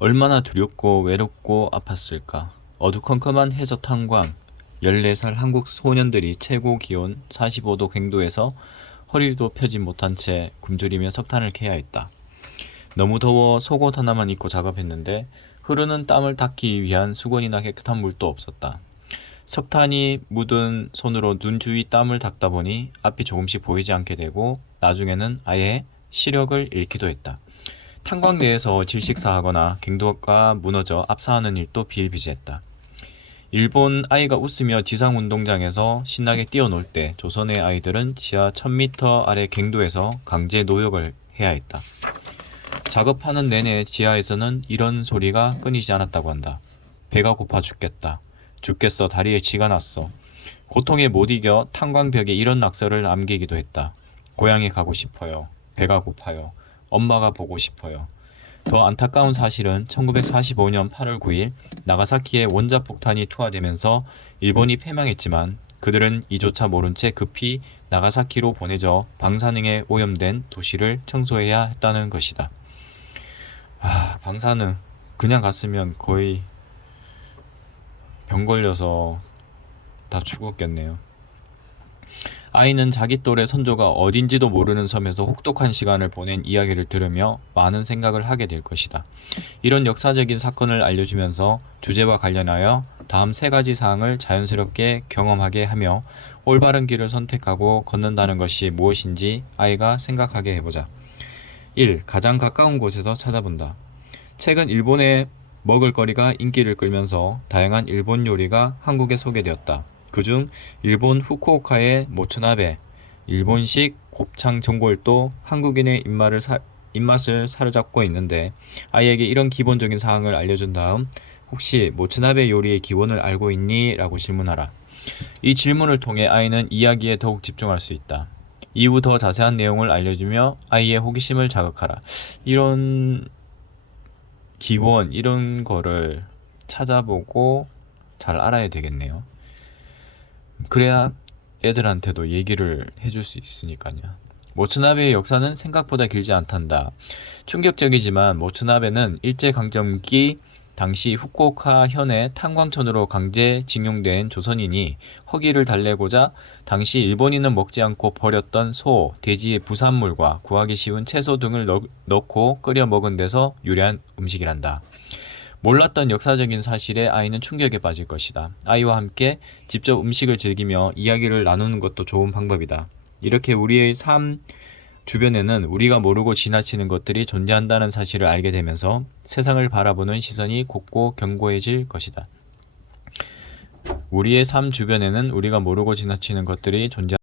얼마나 두렵고 외롭고 아팠을까. 어두컴컴한 해저 탄광. 14살 한국 소년들이 최고 기온 45도 갱도에서 허리도 펴지 못한 채 굶주리며 석탄을 캐야 했다. 너무 더워 속옷 하나만 입고 작업했는데 흐르는 땀을 닦기 위한 수건이나 깨끗한 물도 없었다. 석탄이 묻은 손으로 눈 주위 땀을 닦다 보니 앞이 조금씩 보이지 않게 되고 나중에는 아예 시력을 잃기도 했다. 탄광 내에서 질식사하거나 갱도가 무너져 압사하는 일도 비일비재했다. 일본 아이가 웃으며 지상운동장에서 신나게 뛰어놀 때 조선의 아이들은 지하 1000m 아래 갱도에서 강제 노역을 해야 했다. 작업하는 내내 지하에서는 이런 소리가 끊이지 않았다고 한다. 배가 고파 죽겠다. 죽겠어. 다리에 쥐가 났어. 고통에 못 이겨 탄광벽에 이런 낙서를 남기기도 했다. 고향에 가고 싶어요. 배가 고파요. 엄마가 보고 싶어요. 더 안타까운 사실은 1945년 8월 9일 나가사키에 원자폭탄이 투하되면서 일본이 패망했지만 그들은 이조차 모른 채 급히 나가사키로 보내져 방사능에 오염된 도시를 청소해야 했다는 것이다. 방사능 그냥 갔으면 거의 병 걸려서 다 죽었겠네요. 아이는 자기 또래 선조가 어딘지도 모르는 섬에서 혹독한 시간을 보낸 이야기를 들으며 많은 생각을 하게 될 것이다. 이런 역사적인 사건을 알려주면서 주제와 관련하여 다음 3가지 사항을 자연스럽게 경험하게 하며 올바른 길을 선택하고 걷는다는 것이 무엇인지 아이가 생각하게 해보자. 1. 가장 가까운 곳에서 찾아본다. 최근 일본의 먹을거리가 인기를 끌면서 다양한 일본 요리가 한국에 소개되었다. 그중 일본 후쿠오카의 모츠나베, 일본식 곱창 전골도 한국인의 입맛을 사로잡고 있는데 아이에게 이런 기본적인 사항을 알려준 다음 혹시 모츠나베 요리의 기원을 알고 있니? 라고 질문하라. 이 질문을 통해 아이는 이야기에 더욱 집중할 수 있다. 이후 더 자세한 내용을 알려주며 아이의 호기심을 자극하라. 이런 기원, 이런 거를 찾아보고 잘 알아야 되겠네요. 그래야 애들한테도 얘기를 해줄 수 있으니까요. 모츠나베의 역사는 생각보다 길지 않단다. 충격적이지만 모츠나베는 일제강점기 당시 후쿠오카 현의 탄광촌으로 강제징용된 조선인이 허기를 달래고자 당시 일본인은 먹지 않고 버렸던 소, 돼지의 부산물과 구하기 쉬운 채소 등을 넣고 끓여 먹은 데서 유래한 음식이란다. 몰랐던 역사적인 사실에 아이는 충격에 빠질 것이다. 아이와 함께 직접 음식을 즐기며 이야기를 나누는 것도 좋은 방법이다. 이렇게 우리의 삶 주변에는 우리가 모르고 지나치는 것들이 존재한다는 사실을 알게 되면서 세상을 바라보는 시선이 곱고 견고해질 것이다. 우리의 삶 주변에는 우리가 모르고 지나치는 것들이 존재한다는